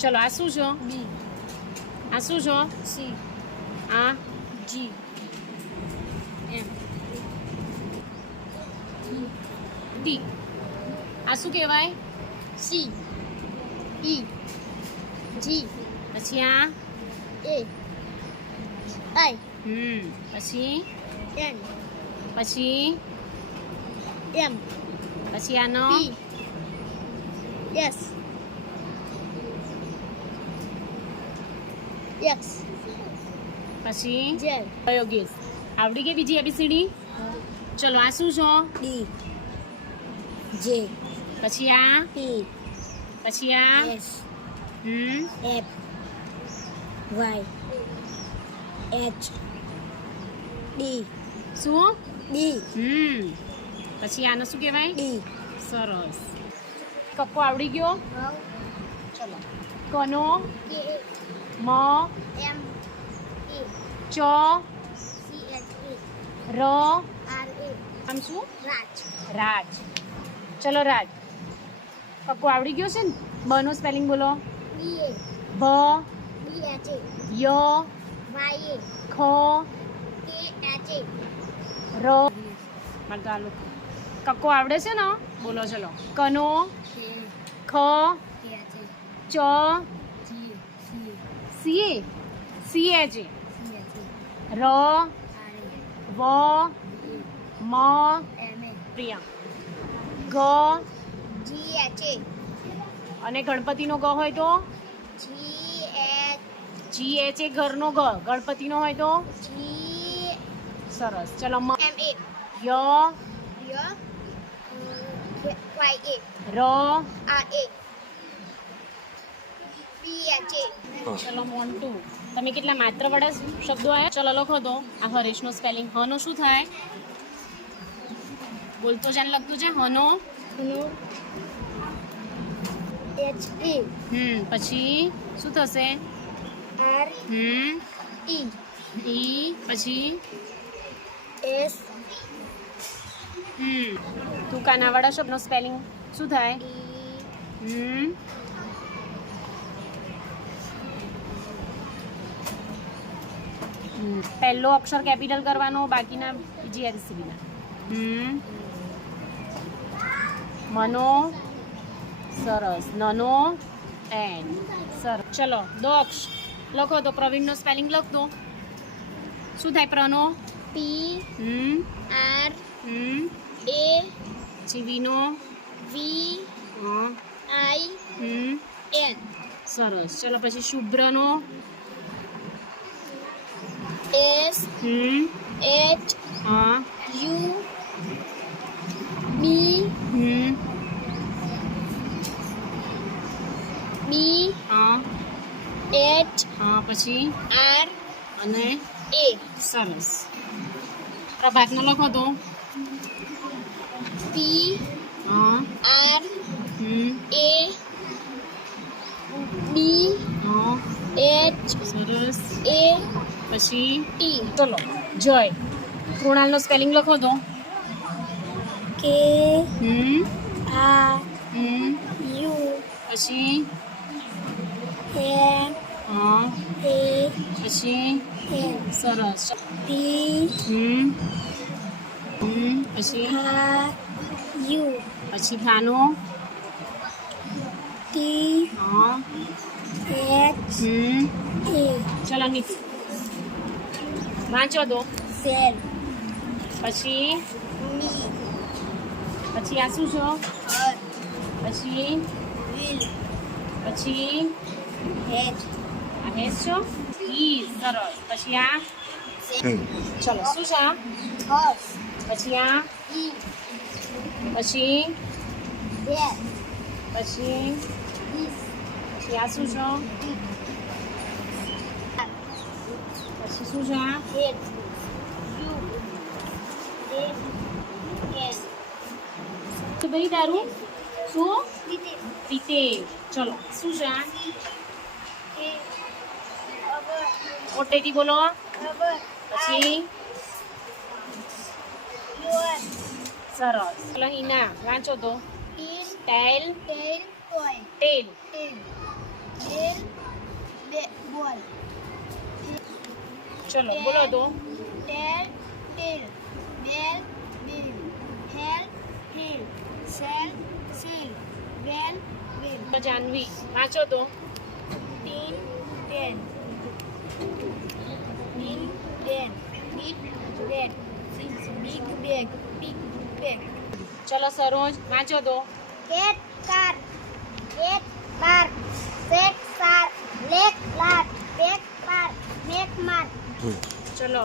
ચલો આ શું છે? B. આ શું છે? C. આ G. એમ ટી. આ શું કહેવાય? C. E. G. પછી આ A. I. પછી N. પછી M. પછી આનો P. S. X. પછી Z. યોગેશ આવડી ગઈ બીજી એબીસીડી? ચલો આ શું છે? D. J. પછી આ P. પછી આ S. F. Y. H. D. શું? D. પછી આને શું કહેવાય? D. સરસ. કક્કો આવડી ગયો? ચલો કનો મ M. A. ચ C. H. ર A. R. A. આમ શું? Raj. રાજ. ચલો રાજ. કક્કો આવડી ગયો છે ને? બનો સ્પેલિંગ બોલો. B. A. ભ B. H. A. Y Y. A. ખ K. H. A. ર મારે તો આલુ કક્કો આવડે છે ને? બોલો ચલો. કનો K. ખ K. H. A. ચ G. C. C C H C. H. A. ર R. વ A. મ M. A. પ્રિયા ગ G. H. A. અને ગણપતિનો ગ હોય તો G. H. જી એચ એ ઘરનો ગ. ગણપતિનો હોય તો G. સરસ. ચલો મ M. A. Y Y. A. ર R. A. B. H. A. ચલો મોન્ટુ. તમે કેટલા માત્ર વડા શબ્દો આવ્યા? ચલો લખો તો. આ હરેશનો સ્પેલિંગ હનો શું થાય? બોલતો જાન લખતું છે હનો. Hello. H. A. પછી શું થશે? R. E. ઈ પછી S. તુકાનાવાળા શબ્દનો સ્પેલિંગ શું થાય? E. પહેલો અક્ષર કેપિટલ કરવાનો, બાકીના બીજી એબીસીડીના. મનો સરસ. નનો એન સરસ. ચલો દો અક્ષ લખો તો. પ્રવીણનો સ્પેલિંગ લખ દો. શું થાય? પ્રનો P. R. A. પછી વીનો V. I. N. સરસ. ચલો પછી શુભ્રનો S. H. હા U. B. B. હા H. હા પછી R. અને A. સરસ. પ્રભાતનો લખો તો. P. હા R. A. B. હા H. સરસ. A. પછી T. ચલો જય. કૃણાલનો સ્પેલિંગ લખો તો. K. R. U. પછી N. હા A. પછી N. સરસ. P. પછી R. U. પછી ભાનો T. હા H. A. ચલો નીતિ વાંચો દો. Cell. પછી Me. પછી આ શું છે? Her. પછી Will. પછી Head. આ હેસ છો? ઈ સરસ. પછી આ ચલો શું છે? આ Horse. પછી આ E. પછી Bear. પછી This. પછી આ શું છે? પછી શું છે? આ Head. U. Head. Yes. તો ભાઈ તારું શું? With રીતે. ચલો શું છે? આ it. Rubber. મોટેથી બોલો. Rubber. પછી Your. સરસ. ચલો હિના વાંચો તો. In. Tail Tail. Toy. Tail Tail. Ball. ચલો બોલો તો. Tail. Bell. Bill. Hair. Hill. Shell. Seal. Bell. Bill. Janvi વાંચો તો. Tin. Ten. Tin. Ten. Big. Red. Big bag. Big bag. ચલો સરોજ વાંચો તો. Cat. Car. Cat. Car. Set. Sar. Leg. Lat. Back. Bar. Make. Mark. ચલો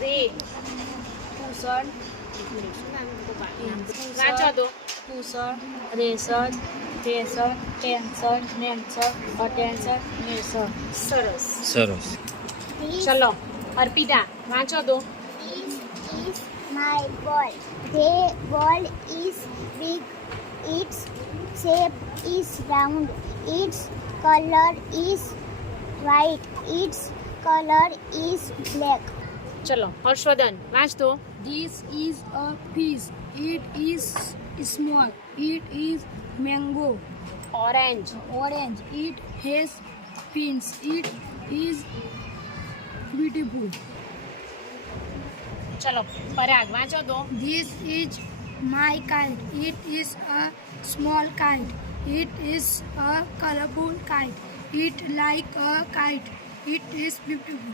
રે Cushion. વાંચો તો. Cushion. Razor. Razor. Pencil. Pencil. Attention. Razor. સરસ. સરસ. ચલો અર્પિતા વાંચો તો. This is my ball. The ball is big. Its shape is round. Its color is white. Its color is black. ચલો હર્ષવર્ધન વાંચ તો. This is a fish. It is small. It is mango. Orange. Orange. It has fins. It is beautiful. ચલો પરાગ વાંચો તો. This is my kite. It is a small kite. It is a colorful kite. It like a kite. It is beautiful.